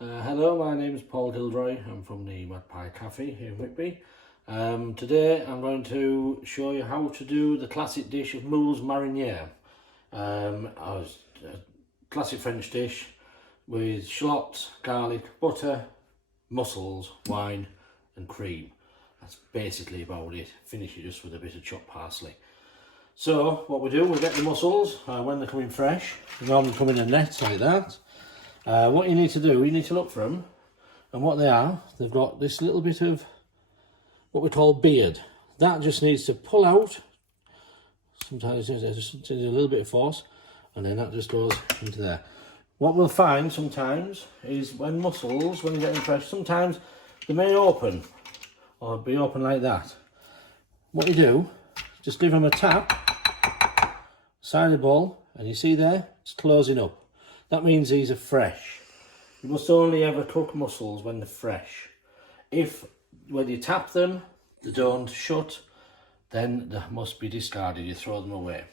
Hello, my name is Paul Gildroy. I'm from the Magpie Cafe here in Whitby. Today I'm going to show you how to do the classic dish of Moules Marinère. A classic French dish with shallots, garlic, butter, mussels, wine and cream. That's basically about it. Finish it just with a bit of chopped parsley. So what we do, we get the mussels when they're coming fresh. They normally come in a net like that. What you need to do, you need to look for them, and what they are, they've got this little bit of what we call beard. That just needs to pull out. Sometimes it just needs a little bit of force, and then that just goes into there. What we'll find sometimes is when mussels, when you get them fresh, sometimes they may open, or be open like that. What you do, just give them a tap, side of the bowl, and you see there, it's closing up. That means these are fresh. You must only ever cook mussels when they're fresh. If, when you tap them, they don't shut, then they must be discarded. You throw them away.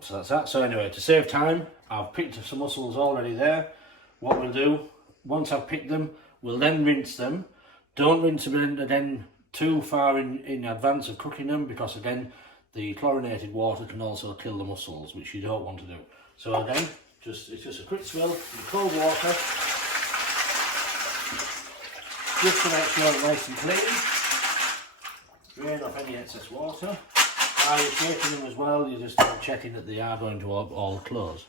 So that's that. So anyway, to save time, I've picked some mussels already there. What we'll do, once I've picked them, we'll then rinse them. Don't rinse them again too far in advance of cooking them, because again, the chlorinated water can also kill the mussels, which you don't want to do. So again, it's just a quick swill in cold water, just to make sure it's nice and clean. Drain off any excess water. While you're shaking them as well, you're just checking that they are going to all close.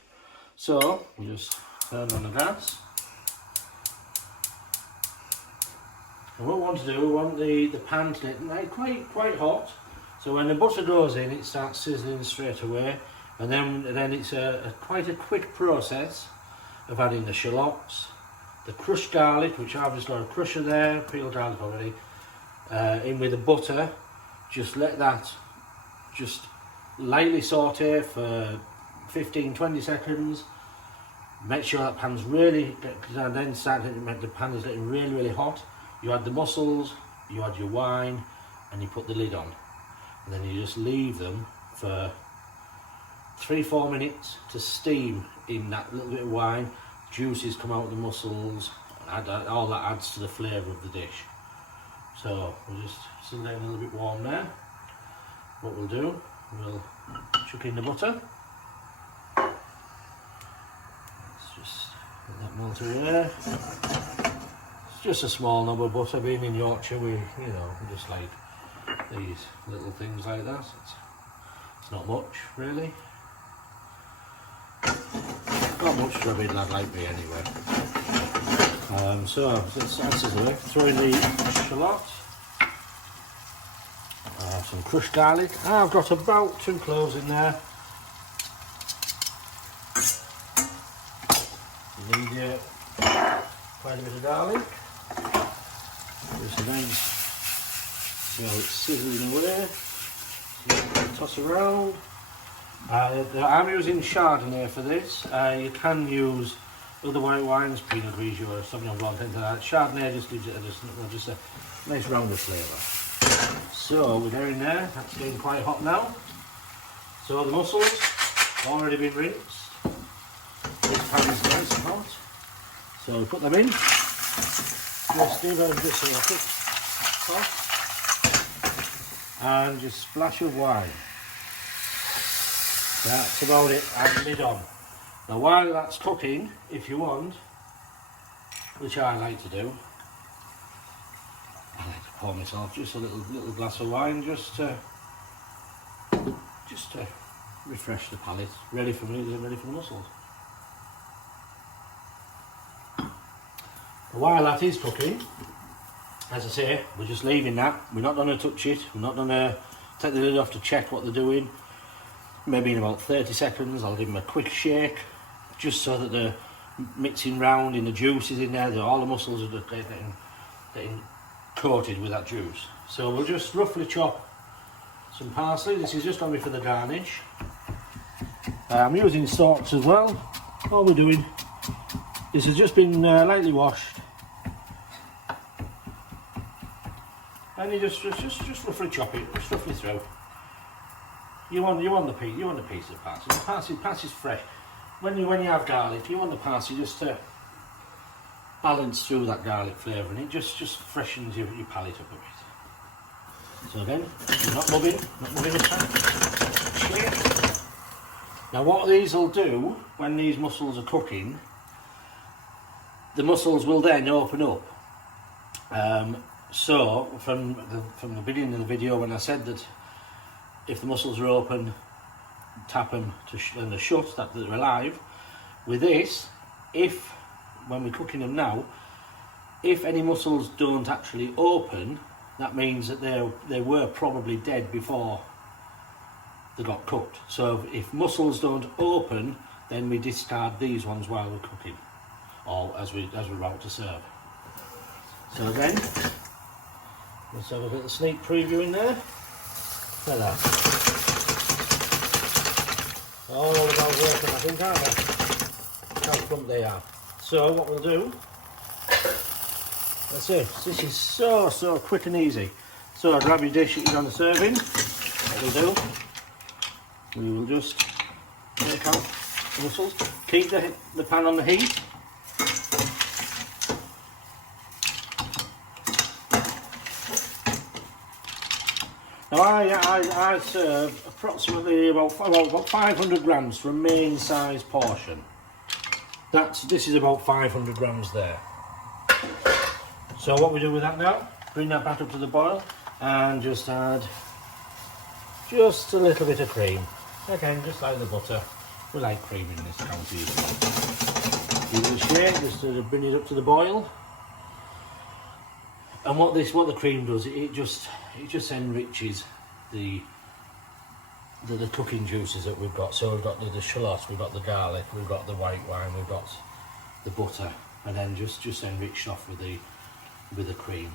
So you just turn on the gas. And what we want to do, we want the pan to get quite hot. So when the butter goes in, it starts sizzling straight away, and then it's quite a quick process of adding the shallots, the crushed garlic, which I've just got a crusher there, peeled garlic already, in with the butter. Just let that just lightly saute for 15-20 seconds. Make sure that pan's really, and then the pan is getting really hot. You add the mussels, you add your wine, and you put the lid on. And then you just leave them for 3-4 minutes to steam in that little bit of wine. Juices come out of the mussels, and all that adds to the flavour of the dish. So we'll just sit down a little bit warm there. What we'll do, we'll chuck in the butter. Let's just let that melt away. It's just a small knob of butter. Being in Yorkshire, we just like these little things like that. It's not much really. Not much for a big lad like me anyway. So that's away. Throw in the shallot. Some crushed garlic. I've got about 2 cloves in there. You need quite a bit of garlic. Just nice. So it's sizzling away. Toss around. I'm using Chardonnay for this. You can use other white wines, Pinot Grigio or something like that. Chardonnay just gives it just a nice rounder flavour. So we're getting there. That's getting quite hot now. So the mussels already been rinsed. This pan is nice and hot. So we put them in. Just give them just a quick toss. And just a splash of wine. That's about it, and lid on. Now while that's cooking, if you want, which I like to do, I like to pour myself just a little glass of wine just to refresh the palate. Ready for the mussels. While that is cooking, as I say, we're just leaving that. We're not going to touch it. We're not going to take the lid off to check what they're doing. Maybe in about 30 seconds, I'll give them a quick shake, just so that they're mixing round in the juices in there. That all the mussels are getting coated with that juice. So we'll just roughly chop some parsley. This is just only for the garnish. I'm using stalks as well. All we're doing, this has just been lightly washed. And you just roughly chop it, just roughly through. You want the piece of parsley. The parsley's fresh. when you have garlic, you want the parsley just to balance through that garlic flavour, and it just freshens your palate up a bit. So again, you're not moving the time. Now what these will do when these mussels are cooking, the mussels will then open up. So from the beginning of the video, when I said that if the mussels are open, tap them and they're shut, that they're alive. With this, when we're cooking them now, if any mussels don't actually open, that means that they were probably dead before they got cooked. So if mussels don't open, then we discard these ones while we're cooking, or as we're about to serve. So again, let's have a little sneak preview in there. Look at that. All about working, I think, aren't they? How plump they are. So what we'll do, that's it. This is so quick and easy. So grab your dish that you're going to serve in. What we'll do, we will just take out the mussels, keep the pan on the heat. Now I serve approximately about 500 grams for a main size portion. This is about 500 grams there. So what we do with that now, bring that back up to the boil and just add just a little bit of cream. Again, just like the butter, we like cream in this county. Give it a shake just to bring it up to the boil. And what the cream does, it just enriches the cooking juices that we've got. So we've got the shallots, we've got the garlic, we've got the white wine, we've got the butter, and then just enriched off with the cream.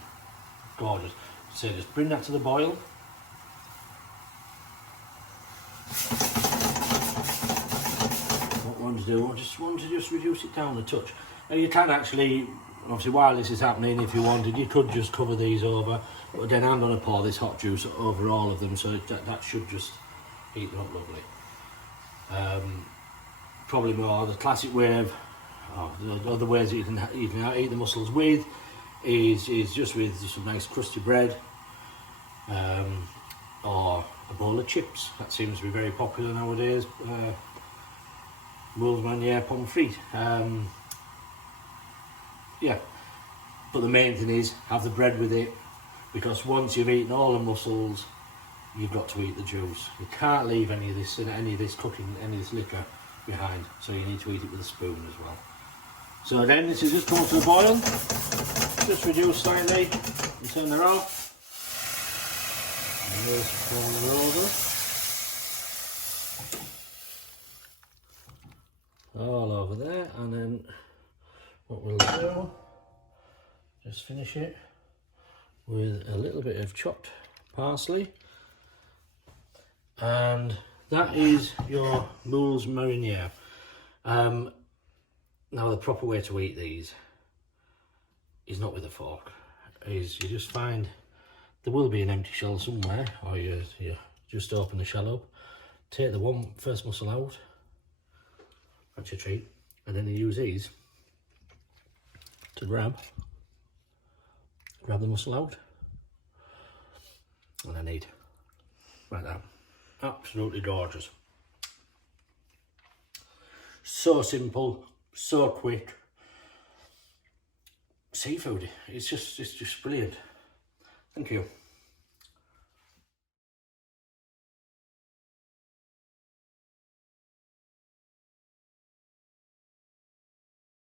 Gorgeous. So just bring that to the boil. What we want to do, I just want to reduce it down a touch. Now you can actually, obviously while this is happening, if you wanted, you could just cover these over, but then I'm going to pour this hot juice over all of them, so that should just heat them up lovely. Probably more the classic way of, the other ways that you can eat the mussels with is just with some nice crusty bread, or a bowl of chips. That seems to be very popular nowadays. Moules Marinère pommes frites. Yeah, but the main thing is have the bread with it, because once you've eaten all the mussels, you've got to eat the juice. You can't leave any of this cooking, any of this liquor behind, so you need to eat it with a spoon as well. So then this is just come to the boil, just reduce slightly and turn it off. And just pour it over. All over there, and then what we'll do, just finish it with a little bit of chopped parsley, and that is your Moules Marinère. Now the proper way to eat these is not with a fork, is you just find, there will be an empty shell somewhere, or you just open the shell up, take the first mussel out, that's your treat, and then you use these to grab the mussel out, and then eat like that. Absolutely gorgeous. So simple, so quick. Seafood, it's just brilliant. Thank you.